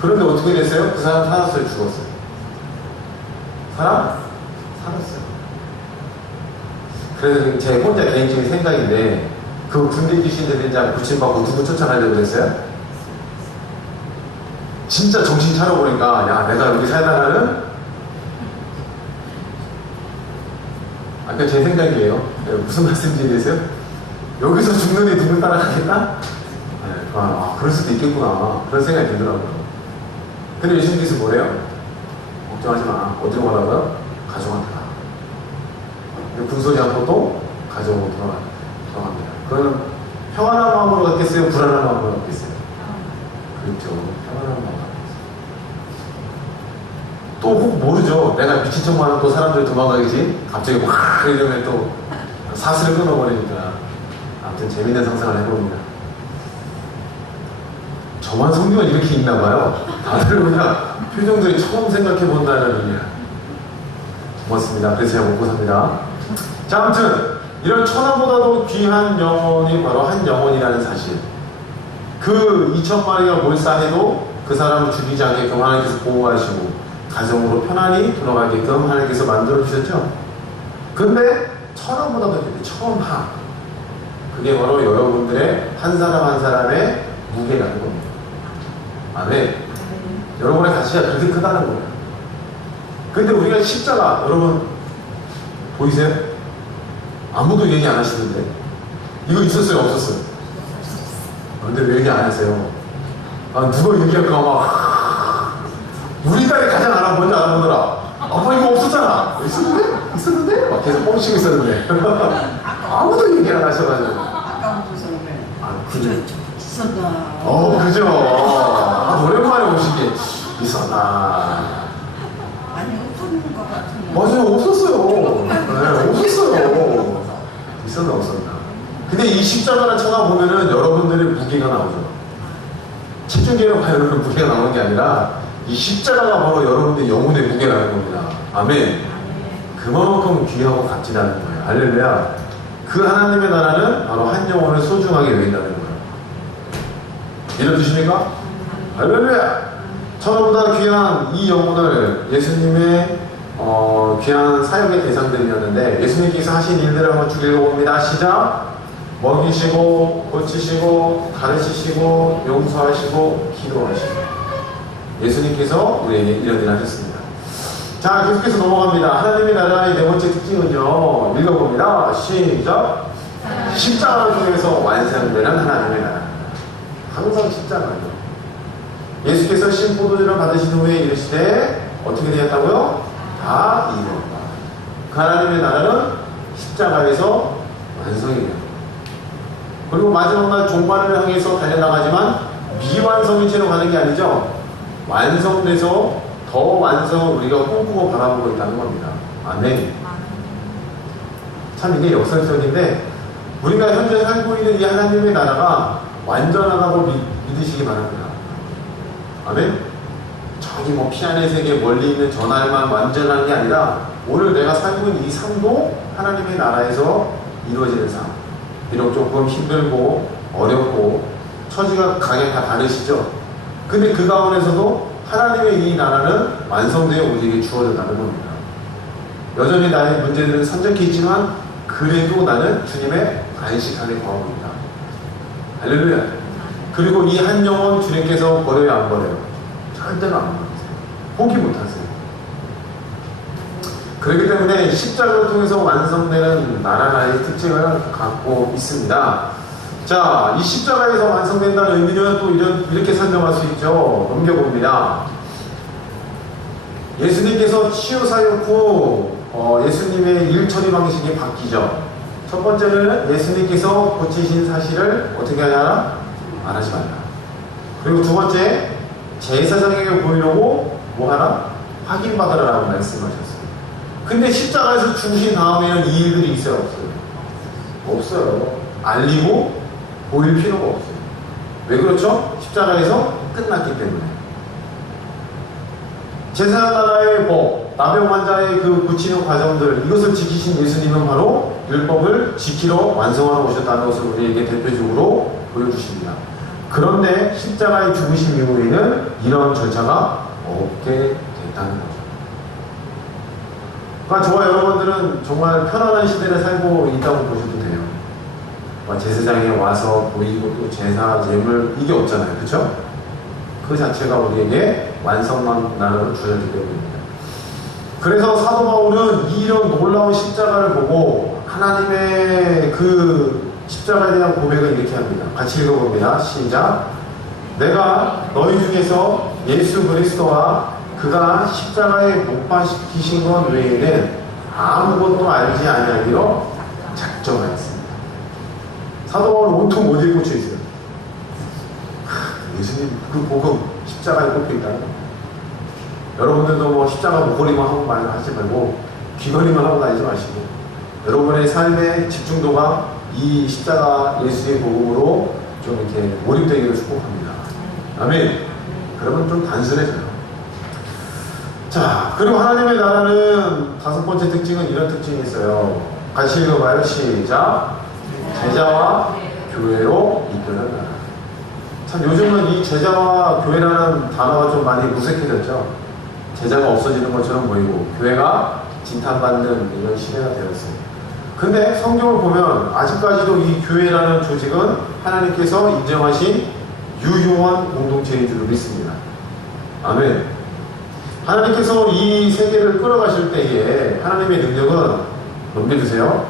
그런데 어떻게 됐어요? 그 사람 살았어요? 죽었어요? 사람? 살았어요. 그래서 제 혼자 개인적인 생각인데, 그 군대 귀신 들린 자 구침받고 누구 쫓아가려고 그랬어요? 진짜 정신 차려보니까, 야, 내가 여기 살다가는, 아까 제 생각이에요. 무슨 말씀 드리세요? 여기서 죽는 애 누굴 따라가겠다? 그럴 수도 있겠구나. 그런 생각이 들더라고요. 근데 예수님께서 뭐래요? 걱정하지 마. 어디로 가라고요? 가정한테 가. 군소리 않고 또 가정으로 들어갑니다. 그러면 평안한 마음으로 갔겠어요? 불안한 마음으로 갔겠어요? 그렇죠. 평안한 마음으로 갔겠어요. 또 혹 모르죠. 내가 미친 척만 하면 또 사람들이 도망가겠지? 갑자기 막 이러면 또 사슬을 끊어버리니까. 아무튼 재밌는 상상을 해봅니다. 저만 성경을 이렇게 읽나봐요. 다들 그냥 표정들이 처음 생각해본다는 의미야. 고맙습니다. 그래서 제가 먹고 삽니다. 자, 아무튼 이런 천하보다도 귀한 영혼이 바로 한 영혼이라는 사실. 그 2,000마리가 몰살해도 그 사람을 죽이지 않게끔 하나님께서 보호하시고 가정으로 편안히 돌아가게끔 하나님께서 만들어주셨죠. 근데 천하보다도 천하. 그게 바로 여러분들의 한 사람 한 사람의 무게라는 겁니다. 아멘. 여러분의 가치가 그렇게 크다는 거예요. 근데 우리가 십자가, 여러분 보이세요? 아무도 얘기 안 하시는데 이거 있었어요? 없었어요? 근데 왜 얘기 안 하세요? 누가 얘기할까 막 우리 딸이 가장 먼저 알아보더라. 아빠 이거 없었잖아. 있었는데? 막 계속 뻥치고 있었는데 아무도 얘기 안 하셔가지고. 아까 보셨네. 그죠? 있었다. 그죠? 오랜만에 오시게 있었나? 아니 없었는 것 같은데. 맞아요, 없었어요. 네, 없었어요. 없었나? 근데 이 십자가를 쳐다보면은 여러분들의 무게가 나오죠. 체중계로 봐요, 무게가 나오는 게 아니라 이 십자가가 바로 여러분들의 영혼의 무게라는 겁니다. 아멘. 그만큼 귀하고 값지다는 거예요. 할렐루야. 그 하나님의 나라는 바로 한 영혼을 소중하게 여긴다는 거예요. 믿어주십니까? 할렐루야. 천하보다 귀한 이 영혼을 예수님의 귀한 사역의 대상들이었는데, 예수님께서 하신 일들을 한번 쭉 읽어봅니다. 시작. 먹이시고 고치시고 가르치시고 용서하시고 기도하시고. 예수님께서 우리에게 이런 일을 하셨습니다. 자, 계속해서 넘어갑니다. 하나님의 나라의 네 번째 특징은요, 읽어봅니다. 시작. 십자가를 통해서 완성되는 하나님의 나라입니다. 항상 십자가요. 예수께서 신포도주를 받으신 후에 이르시되 어떻게 되었다고요? 다 이루었다. 그 하나님의 나라는 십자가에서 완성이 됩니다. 그리고 마지막 날 종말을 향해서 달려나가지만 미완성인 채로 가는 게 아니죠. 완성돼서 더 완성을 우리가 꿈꾸고 바라보고 있다는 겁니다. 아멘. 참 이게 역설적인데, 우리가 현재 살고 있는 이 하나님의 나라가 완전하다고 믿으시기 바랍니다. 아멘. 저기 뭐 피안의 세계 멀리 있는 저 날만 완전한 게 아니라 오늘 내가 살고 있는 이 삶도 하나님의 나라에서 이루어지는 삶. 비록 조금 힘들고 어렵고 처지가 각양 다 다르시죠. 근데 그 가운데서도 하나님의 이 나라는 완성되어 우리에게 주어졌다는 겁니다. 여전히 나의 문제들은 산적해 있지만 그래도 나는 주님의 안식 안에 거하고 있다. 할렐루야. 그리고 이 한 영혼 주님께서 버려요, 안 버려요? 절대로 안 버리세요. 포기 못하세요. 그렇기 때문에 십자가를 통해서 완성되는 나라의 특징을 갖고 있습니다. 자, 이 십자가에서 완성된다는 의미는 또 이렇게 설명할 수 있죠. 넘겨봅니다. 예수님께서 치유사역 후 예수님의 일 처리 방식이 바뀌죠. 첫 번째는 예수님께서 고치신 사실을 어떻게 하냐? 말하지 말라. 그리고 두 번째, 제사장에게 보이려고 뭐 하라? 확인받으라라고 말씀하셨어요. 근데 십자가에서 죽으신 다음에는 이 일들이 있어요, 없어요? 없어요. 알리고 보일 필요가 없어요. 왜 그렇죠? 십자가에서 끝났기 때문에. 제사장 나라의 법, 나병 환자의 그 고치는 과정들, 이것을 지키신 예수님은 바로 율법을 지키러 완성하러 오셨다는 것을 우리에게 대표적으로 보여주십니다. 그런데 십자가의 죽으심 이후에는 이런 절차가 없게 됐다는 거죠. 그러니까 저와 여러분들은 정말 편안한 시대를 살고 있다고 보셔도 돼요. 제사장에 와서 보이고 또 제사, 제물, 이게 없잖아요. 그렇죠? 그 자체가 우리에게 완성만 나라로 주어지기 때문입니다. 그래서 사도 바울은 이런 놀라운 십자가를 보고 하나님의 그 십자가에 대한 고백을 이렇게 합니다. 같이 읽어봅니다. 시작. 내가 너희 중에서 예수 그리스도와 그가 십자가에 못 박히신 것 외에는 아무것도 알지 아니하기로 작정하였습니다. 사도 바울은 온통 어디에 꽂혀 있어요? 예수님 그 복음 십자가에 꽂혀 있다는 거예요. 여러분들도 뭐 십자가 목걸이만 하고 하지 말고 귀걸이만 하고 다니지 마시고 여러분의 삶의 집중도가 이 십자가 예수의 복음으로 좀 이렇게 몰입되기를 축복합니다. 아멘. 그러면 좀 단순해져요. 자, 그리고 하나님의 나라는 다섯 번째 특징은 이런 특징이 있어요. 같이 읽어봐요. 시작. 제자와 교회로 이끄는 나라. 참 요즘은 이 제자와 교회라는 단어가 좀 많이 무색해졌죠. 제자가 없어지는 것처럼 보이고 교회가 진탄받는 이런 시대가 되었어요. 근데 성경을 보면 아직까지도 이 교회라는 조직은 하나님께서 인정하신 유효한 공동체인 줄 믿습니다. 아멘. 하나님께서 이 세계를 끌어가실 때에 하나님의 능력은 넘겨주세요.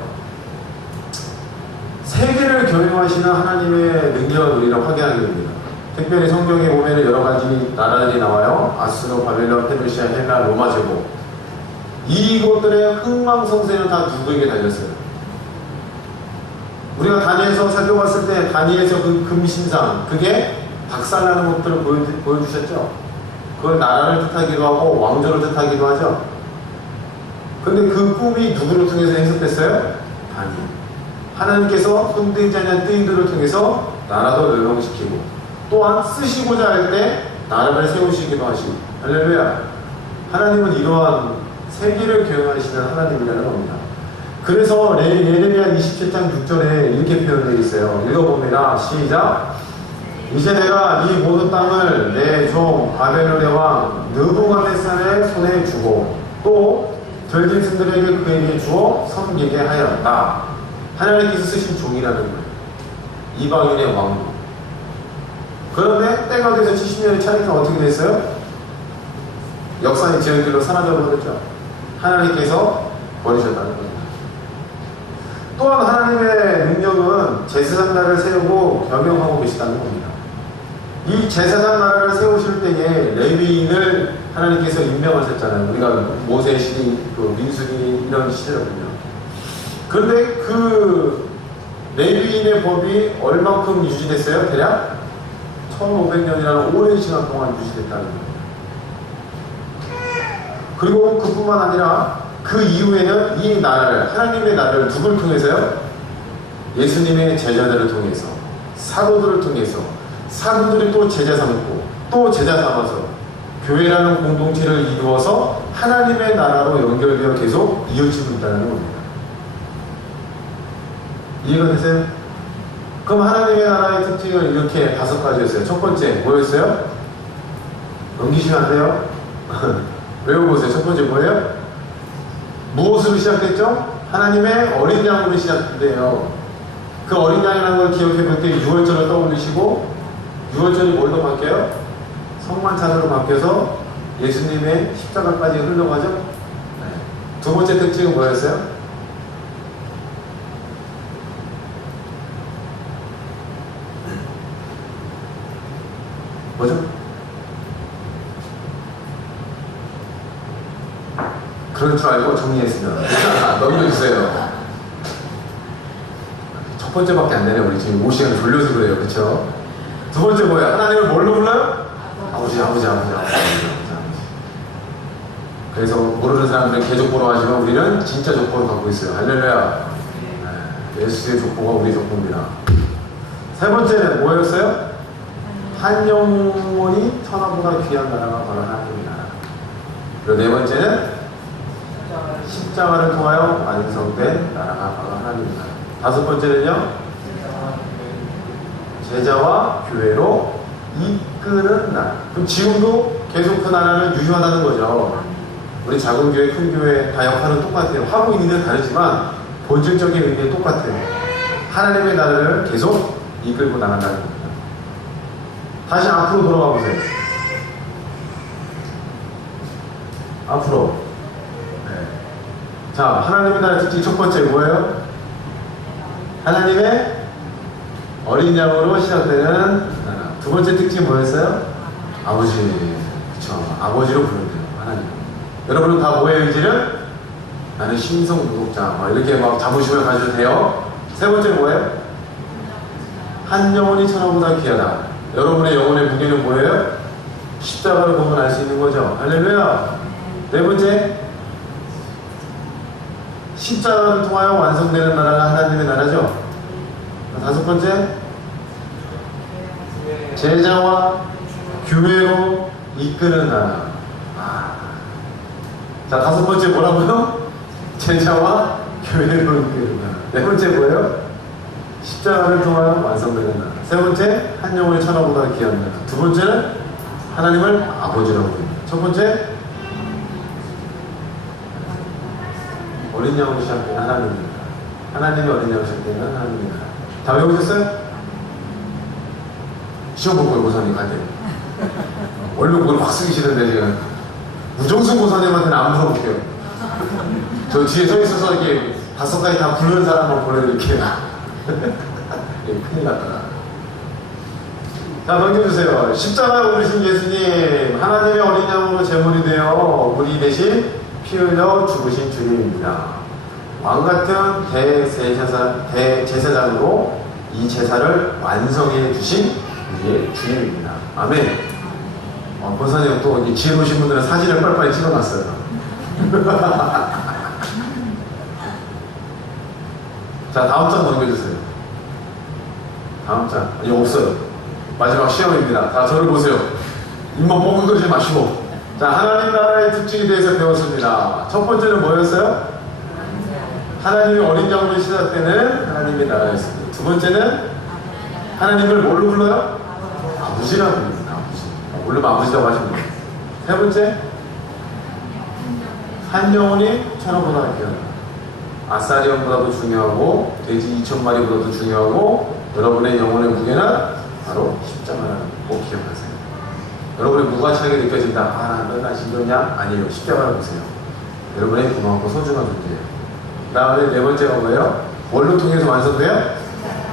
세계를 경영하시는 하나님의 능력을 우리가 확인하게 됩니다. 특별히 성경에 보면 여러 가지 나라들이 나와요. 아수르, 바벨론, 페르시아, 헬라, 로마 제국. 이것들의 흥망성쇠는 다 누구에게 달렸어요? 우리가 다니엘서 살펴봤을 때 다니엘서 그 금신상, 그게 박살나는 것들을 보여주셨죠? 그걸 나라를 뜻하기도 하고 왕조를 뜻하기도 하죠. 근데 그 꿈이 누구를 통해서 해석됐어요? 다니엘. 하나님께서 흔들지 않는 뜨인들을 통해서 나라도 멸망시키고 또한 쓰시고자 할 때 나라를 세우시기도 하시고. 할렐루야. 하나님은 이러한 세기를 교영하시는 하나님이라는 겁니다. 그래서 예레미야 27장 6절에 이렇게 표현되어 있어요. 읽어봅니다. 시작. 이제 내가 이 모든 땅을 내 종 바벨론의 왕 느부갓네살의 손에 주고 또 들짐승들에게 그에게 주어 섬기게 하였다. 하나님께서 쓰신 종이라는 거예요. 이방인의 왕. 그런데 때가 돼서 70년이 차니까 어떻게 됐어요? 역사의 지연길로 사라져버렸죠. 하나님께서 버리셨다는 겁니다. 또한 하나님의 능력은 제사장 나라를 세우고 경영하고 계시다는 겁니다. 이 제사장 나라를 세우실 때에 레위인을 하나님께서 임명하셨잖아요. 우리가 모세 시대, 민수기 이런 시대거든요. 그런데 그 레위인의 법이 얼마큼 유지됐어요? 대략 1500년이라는 오랜 시간 동안 유지됐다는 겁니다. 그리고 그뿐만 아니라 그 이후에는 이 나라를, 하나님의 나라를 누굴 통해서요? 예수님의 제자들을 통해서, 사도들을 통해서, 사도들이 또 제자 삼고 또 제자 삼아서 교회라는 공동체를 이루어서 하나님의 나라로 연결되어 계속 이어지고 있다는 겁니다. 이해가 되세요? 그럼 하나님의 나라의 특징을 이렇게 5가지였어요. 첫 번째 뭐였어요? 넘기시면 안 돼요. 외워보세요. 첫 번째 뭐예요? 무엇으로 시작됐죠? 하나님의 어린 양으로 시작돼요. 그 어린 양이라는 걸 기억해 볼 때 6월절을 떠올리시고 6월절이 뭘로 바뀌어요? 성만찬으로 바뀌어서 예수님의 십자가까지 흘러가죠? 네. 두 번째 특징은 뭐였어요? 뭐죠? 그런 줄 알고 정리했습니다. 넘겨주세요. 첫 번째밖에 안 되네. 우리 지금 5시간 돌려서 그래요. 그쵸? 두 번째 뭐야? 하나님을 뭘로 불러요? 아버지. 그래서 모르는 사람들은 개족보로 하지만 우리는 진짜 족보를 갖고 있어요. 할렐루야. 네, 예수의 족보가 우리 족보입니다. 세 번째는 뭐였어요? 한 영혼이 천하보다 귀한 나라가 바로 하나님의 나라. 그리고 네 번째는 십자가를 통하여 완성된 나라가 바로 하나님의 나라. 다섯 번째는요, 제자와 교회로 이끄는 나라. 그럼 지금도 계속 그 나라는 유효하다는 거죠. 우리 작은 교회, 큰 교회 다 역할은 똑같아요. 하고 있는 데는 다르지만 본질적인 의미는 똑같아요. 하나님의 나라를 계속 이끌고 나간다는 겁니다. 다시 앞으로 돌아가 보세요. 앞으로. 네. 자, 하나님의 나라 특징 첫 번째 뭐예요? 하나님의 어린 양으로 시작되는 나라. 두 번째 특징이 뭐였어요? 아버지. 그쵸. 아버지로 부른대요. 하나님. 여러분은 다 뭐의 의지를? 나는 신성무독자. 이렇게 막 자부심을 가져도 돼요. 세 번째 뭐예요? 한 영혼이 천하보다 귀하다. 여러분의 영혼의 무게는 뭐예요? 십자가를 보면 알 수 있는 거죠. 할렐루야. 네 번째, 십자가를 통하여 완성되는 나라가 하나님의 나라죠. 다섯 번째, 제자와 교회로 이끄는 나라. 자, 다섯 번째 뭐라고요? 제자와 교회로 이끄는 나라. 네 번째 뭐예요? 십자가를 통하여 완성되는 나라. 세 번째, 한 영혼의 천하보다 귀한 나라. 두 번째는 하나님을 아버지라고 부릅니다. 첫 번째, 어린 양으로 시작된 하나님입니다. 하나님의 어린 양으로 시작된 하나님입니다. 다 외우셨어요? 시험 볼 거예요, 고사님 갈 때. 원래 그걸 막 쓰기 싫은데 지금 무정수 고사님한테는 안 물어볼게요. 저 뒤에 서 있어서 이렇게 5가지 다 부르는 사람만 보내드릴게요. 예, 큰일 났다. 자, 넘겨주세요. 십자가에 오르신 예수님, 하나님의 어린 양으로 제물이 되어 우리 대신 피 흘려 죽으신 주님입니다. 왕같은 대제사장으로 이 제사를 완성해 주신 우리의 주님입니다. 아멘. 권사님 또 뒤에 오신 분들은 사진을 빨리빨리 찍어놨어요. 자, 다음 장 넘겨주세요. 다음 장. 아니, 없어요. 마지막 시험입니다. 다 저를 보세요. 입만 뻥긋거리지 마시고. 자, 하나님 나라의 특징에 대해서 배웠습니다. 첫 번째는 뭐였어요? 하나님이 어린 양으로 시작 때는 하나님의 나라였습니다. 두 번째는 하나님을 뭘로 불러요? 아버지라고 불립니다. 아버지. 물론 아버지라고 하시면 돼요. 세 번째, 한 영혼이 천원보다 귀하다. 아사리온보다도 중요하고 돼지 2,000마리보다도 중요하고 여러분의 영혼의 무게는 바로 십자가라는 거 꼭 기억하세요. 여러분의 무가치하게 느껴진다. 아, 넌 신경냐? 아니에요. 십자가를 보세요. 여러분의 고맙고 소중한 존재예요. 그 다음에 네 번째가 뭐예요? 뭘로 통해서 완성돼요?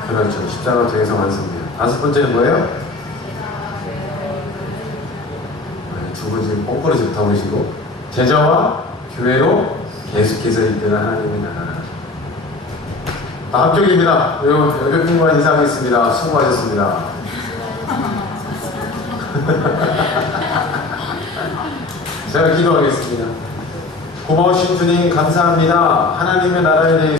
그렇죠. 십자가를 통해서 완성돼요. 다섯 번째는 뭐예요? 두 분 지금 뻥거리 좋다 오시고 제자와 교회로 계속해서 이끄는 하나님의 나라. 합격입니다. 여덟 분만 이상했습니다. 수고하셨습니다. 제가 기도하겠습니다. 고마우신 주님 감사합니다. 하나님의 나라에 대해